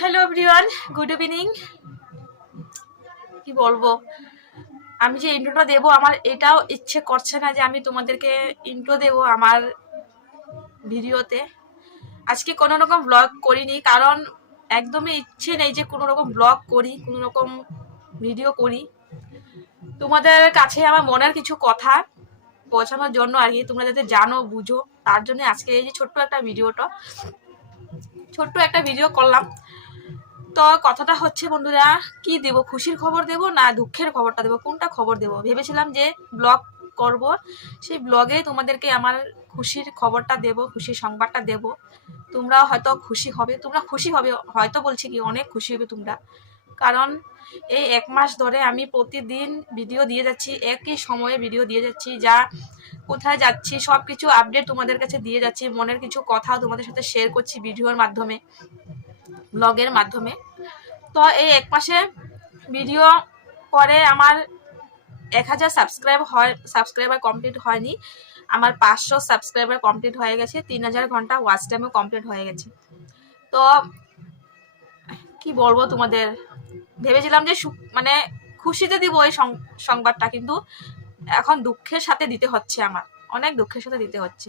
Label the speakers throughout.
Speaker 1: Hello everyone good evening কি বলব? আমি যে ইন্ট্রোটা দেবো, আমার এটাও ইচ্ছে করছে না যে আমি তোমাদেরকে ইন্ট্রো দেবো আমার ভিডিওতে। আজকে কোনো রকম ব্লগ করিনি, কারণ একদমই ইচ্ছে নেই যে কোনো রকম ব্লগ করি, কোনো রকম ভিডিও করি। তোমাদের কাছে আমার মনের কিছু কথা পৌঁছানোর জন্য আর কি, তোমরা যাতে জানো, বুঝো, তার জন্য আজকে এই যে ছোট্ট একটা ভিডিওটা ছোট্ট একটা ভিডিও করলাম। তো কথাটা হচ্ছে, বন্ধুরা, কি দেব? খুশির খবর দেব না দুঃখের খবরটা দেবো? কোনটা খবর দেব? ভেবেছিলাম যে ব্লগ করব। সেই ব্লগে তোমাদেরকে আমার খুশির খবরটা দেব, খুশির সংবাদটা দেব। তোমরাও হয়তো খুশি হবে। তোমরা খুশি হবে, হয়তো বলছি কি, অনেক খুশি হবে তোমরা। কারণ এই এক মাস ধরে আমি প্রতিদিন ভিডিও দিয়ে যাচ্ছি, একই সময়ে ভিডিও দিয়ে যাচ্ছি, যা কোথায় যাচ্ছি সব কিছু আপডেট তোমাদের কাছে দিয়ে যাচ্ছি, মনের কিছু কথা তোমাদের সাথে শেয়ার করছি ভিডিওর মাধ্যমে। ব্লগের মাধ্যমে। তো এই এক মাসে ভিডিও করে আমার এক হাজার সাবস্ক্রাইব হয় সাবস্ক্রাইবার কমপ্লিট হয়নি। আমার পাঁচশো সাবস্ক্রাইবার কমপ্লিট হয়ে গেছে, তিন হাজার ঘণ্টা ওয়াচ টাইমও কমপ্লিট হয়ে গেছে। তো কি বলব তোমাদের? ভেবেছিলাম যে মানে খুশিতে দিব এই সংবাদটা, কিন্তু এখন দুঃখের সাথে দিতে হচ্ছে আমার। অনেক দুঃখের সাথে দিতে হচ্ছে।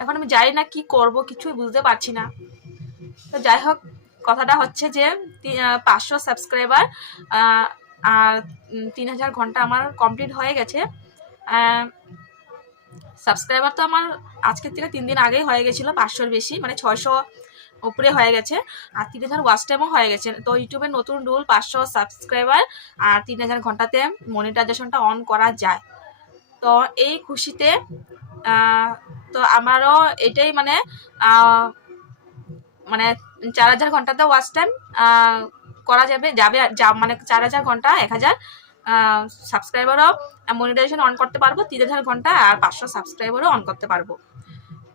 Speaker 1: এখন আমি জানি না কি করব, কিছুই বুঝতে পারছি না। তো যাই হোক কথাটা হচ্ছে যে পাঁচশো সাবস্ক্রাইবার আর তিন হাজার ঘণ্টা আমার কমপ্লিট হয়ে গেছে। সাবস্ক্রাইবার তো আমার আজকের থেকে তিন দিন আগেই হয়ে গেছিল, পাঁচশোর বেশি মানে ছয়শো উপরে হয়ে গেছে, আর তিন হাজার ওয়াচ টাইমও হয়ে গেছে। তো ইউটিউবের নতুন রুল পাঁচশো সাবস্ক্রাইবার আর তিন হাজার ঘন্টাতে মনিটাইজেশনটা অন করা যায়। তো এই খুশিতে তো আমারও এটাই মানে মানে চার হাজার ঘন্টাতে ওয়াচ টাইম করা যাবে যাবে মানে চার হাজার ঘণ্টা, এক হাজার সাবস্ক্রাইবারও মনিটাইজেশন অন করতে পারব, তিন হাজার ঘণ্টা আর পাঁচশো সাবস্ক্রাইবারও অন করতে পারব।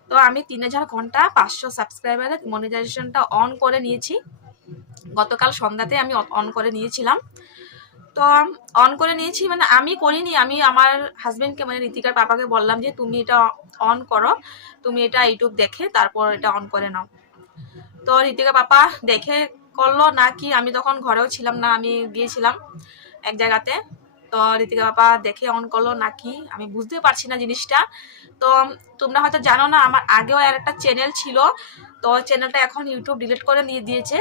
Speaker 1: তো আমি তিন হাজার ঘণ্টা, পাঁচশো সাবস্ক্রাইবারের মনিটাইজেশনটা অন করে নিয়েছি। গতকাল সন্ধ্যাতে আমি অন করে নিয়েছিলাম। তো অন করে নিয়েছি মানে আমি করিনি, আমি আমার হাজবেন্ডকে মানে ঋতিকার পাপাকে বললাম যে, তুমি এটা অন করো, তুমি এটা ইউটিউব দেখে তারপর এটা অন করে নাও। তো ঋতিকা পাপা দেখে করল না কি, আমি তখন ঘরেও ছিলাম না, আমি গিয়েছিলাম এক জায়গাতে। তো ঋতিকা পাপা দেখে অন করল নাকি আমি বুঝতে পারছি না জিনিসটা। তো তোমরা হয়তো জানো না, আমার আগেও আর একটা চ্যানেল ছিল, তো চ্যানেলটা এখন ইউটিউব ডিলিট করে নিয়ে দিয়েছে।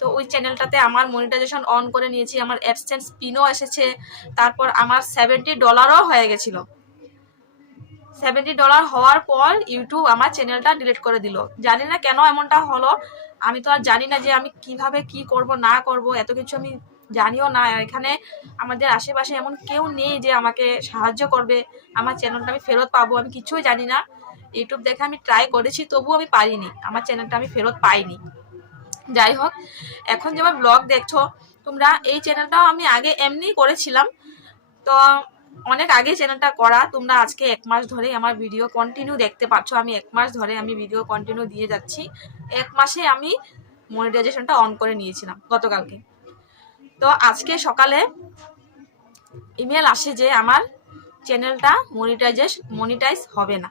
Speaker 1: তো ওই চ্যানেলটাতে আমার মনিটাইজেশন অন করে নিয়েছি, আমার অ্যাবসেন্স পিনও এসেছে, তারপর আমার সেভেন্টি ডলারও হয়ে গেছিল। সেভেন্টি ডলার হওয়ার পর ইউটিউব আমার চ্যানেলটা ডিলিট করে দিল। জানি না কেন এমনটা হলো। আমি তো আর জানি না যে আমি কীভাবে কি করব, না করব, এত কিছু আমি জানিও না। এখানে আমাদের আশেপাশে এমন কেউ নেই যে আমাকে সাহায্য করবে। আমার চ্যানেলটা আমি ফেরত পাবো, আমি কিছুই জানি না। ইউটিউব দেখে আমি ট্রাই করেছি, তবুও আমি পারিনি। আমার চ্যানেলটা আমি ফেরত পাইনি। যাই হোক, এখন যেমন ব্লগ দেখছ, তোমরা এই চ্যানেলটাও আমি আগে এমনি করেছিলাম। তো অনেক আগে চ্যানেলটা করা, তোমরা আজকে এক মাস ধরে আমার ভিডিও কন্টিনিউ দেখতে পাচ্ছ। আমি এক মাস ধরে আমি ভিডিও কন্টিনিউ দিয়ে যাচ্ছি। এক মাসে আমি মনিটাইজেশনটা অন করে নিয়েছিলাম গতকালকে। তো আজকে সকালে ইমেল আসে যে আমার চ্যানেলটা মনিটাইজেশ মনিটাইজ হবে না।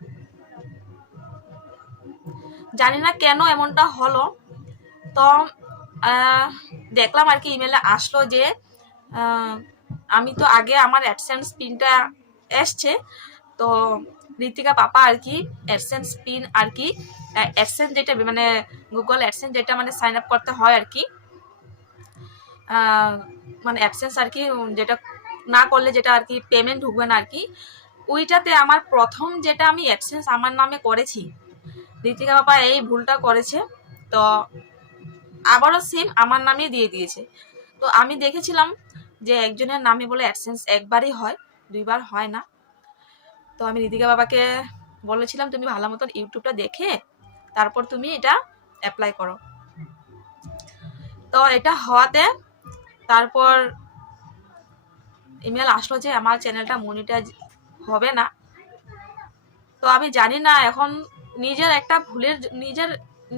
Speaker 1: জানি না কেন এমনটা হলো। তো দেখলাম আর কি ইমেলে আসলো যে আমি তো আগে আমার অ্যাডসেন্স পিনটা এসছে, তো ঋতিকা পাপা আর কি অ্যাডসেন্স পিন আর কি অ্যাডসেন্স যেটা মানে গুগল অ্যাডসেন্স যেটা মানে সাইন আপ করতে হয় আর কি। মানে অ্যাবসেন্স আর কি যেটা না করলে যেটা আর কি পেমেন্ট ঢুকবে না আর কি। ওইটাতে আমার প্রথম যেটা আমি অ্যাডসেন্স আমার নামে করেছি ঋতিকা বাবা এই ভুলটা করেছে, তো আবারও সেম আমার নামে দিয়ে দিয়েছে। তো আমি দেখেছিলাম যে একজনের নামে বলে অ্যাডসেন্স একবারই হয়, দুইবার হয় না। তো আমি ঋতিকা বাবাকে বলেছিলাম, তুমি ভালো মতন ইউটিউবটা দেখে তারপর তুমি এটা অ্যাপ্লাই করো। তো এটা হওয়াতে তারপর ইমেল আসলো যে আমার চ্যানেলটা মনিটাইজ হবে না। তো আমি জানি না, এখন নিজের একটা ভুলের নিজের,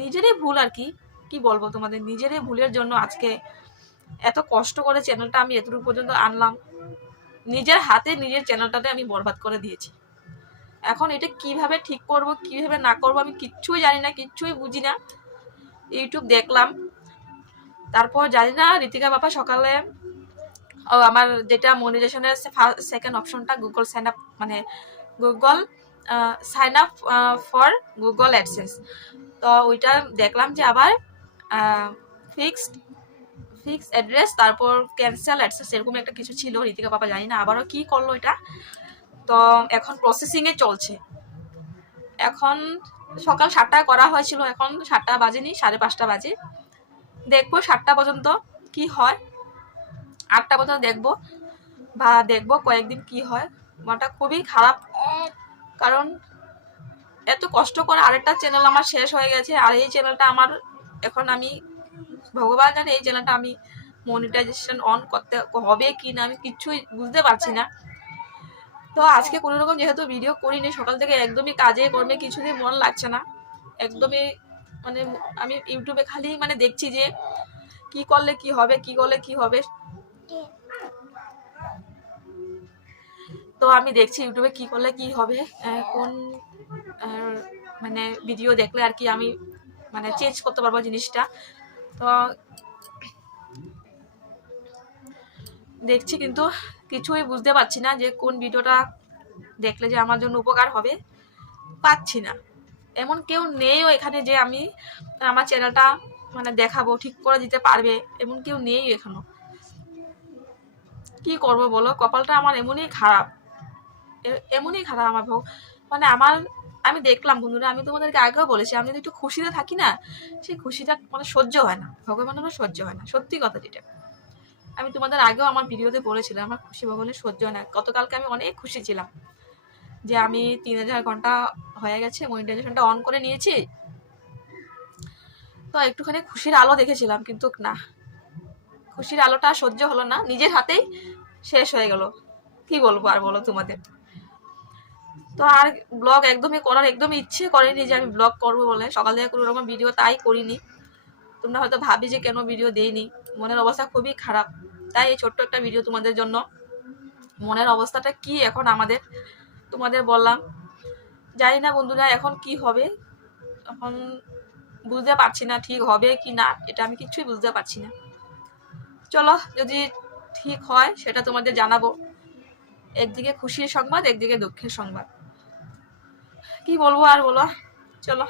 Speaker 1: নিজেরই ভুল আর কি। কি বলব তোমাদের? নিজেরই ভুলের জন্য আজকে এত কষ্ট করে চ্যানেলটা আমি এতটুকু পর্যন্ত আনলাম। নিজের হাতে নিজের চ্যানেলটাতে আমি বরবাদ করে দিয়েছি। এখন এটা কীভাবে ঠিক করব, কীভাবে না করব আমি কিচ্ছুই জানি না, কিচ্ছুই বুঝি না। ইউটিউব দেখলাম। তারপর জানি না ঋতিকা বাবা সকালে, ও আমার যেটা মনিটাইজেশনের সেকেন্ড অপশনটা গুগল সাইন আপ মানে Google sign up for Google AdSense তো ওইটা দেখলাম যে আবার ফিক্সড ফিক্স অ্যাড্রেস তারপর ক্যান্সেল অ্যাডসেন্স এরকম একটা কিছু ছিল, ঋতিকা বাবা জানি না আবারও কি করল এটা। তো, এখন প্রসেসিংয়ে চলছে। এখন সকাল সাতটায় করা হয়েছিল, এখন সাতটা বাজেনি, সাড়ে পাঁচটা বাজে। দেখব সাতটা পর্যন্ত কি হয়। আটটা পর্যন্ত দেখব, বা দেখব কয়েকদিন কি হয়। মনটা খুবই খারাপ, কারণ এত কষ্ট করে আরেকটা চ্যানেল আমার শেষ হয়ে গেছে, আর এই চ্যানেলটা আমার এখন আমি ভগবান জানে এই চ্যানেলটা আমি মনিটাইজেশন অন করতে, হবে কি না আমি কিচ্ছুই বুঝতে পারছি না। তো আজকে কোনো রকম যেহেতু ভিডিও করিনি, সকাল থেকে একদমই কাজে কর্মে কিছুদিন মন লাগছে না। একদমই মানে আমি ইউটিউবে খালি মানে দেখছি যে কি করলে কি হবে, কি করলে কি হবে। তো আমি দেখছি ইউটিউবে কি করলে কি হবে কোন মানে ভিডিও দেখলে আর কি আমি মানে চেঞ্জ করতে পারব জিনিসটা। তো দেখছি কিন্তু কিছুই বুঝতে পারছি না যে কোন ভিডিওটা দেখলে যে আমার জন্য উপকার হবে। পাচ্ছি না। এমন কেউ নেইও এখানে যে আমি আমার চ্যানেলটা মানে দেখাবো, ঠিক করে দিতে পারবে, এমন কেউ নেই এখনও। কি করব বলো? কপালটা আমার এমনই খারাপ। এমনই খারাপ আমার মানে আমার আমি দেখলাম বন্ধুরা, আমি তোমাদেরকে আগেও বলেছি আমি যদি একটু খুশিতে থাকি না, সেই খুশিটা মানে সহ্য হয় না ভগবান আমার সহ্য হয় না, সত্যি কথা যেটা। আমি তোমাদের আগেও আমার ভিডিওতে বলেছিলাম, আমার খুশি ভগবানের সহ্য হয় না, গতকালকে আমি অনেক খুশি ছিলাম যে আমি তিন হাজার ঘণ্টা হয়ে গেছে মনিটাইজেশনটা অন করে নিয়েছি। তো একটুখানি খুশির আলো দেখেছিলাম, কিন্তু না, খুশির আলোটা সহ্য হলো না, নিজের হাতেই শেষ হয়ে গেল। কি বলব আর বলো তোমাদের? তো আর ব্লগ একদমই করার একদমই ইচ্ছে করেনি যে আমি ব্লগ করব বলে। সকাল থেকে কোনো রকম ভিডিও তাই করিনি। তোমরা হয়তো ভাবি যে কেন ভিডিও দেইনি? মনের অবস্থা খুবই খারাপ। তাই এই ছোট্ট একটা ভিডিও তোমাদের জন্য। মনের অবস্থাটা কি এখন আমাদের? তোমাদের বললাম। জানি না বন্ধুরা এখন কি হবে? এখন বুঝতে পারছি না ঠিক হবে কি না। এটা আমি কিছুই বুঝতে পারছি না। চলো যদি ঠিক হয় সেটা তোমাদের জানাব। একদিকে খুশির সংবাদ, একদিকে দুঃখের সংবাদ। কি বলব আর বলো চলো।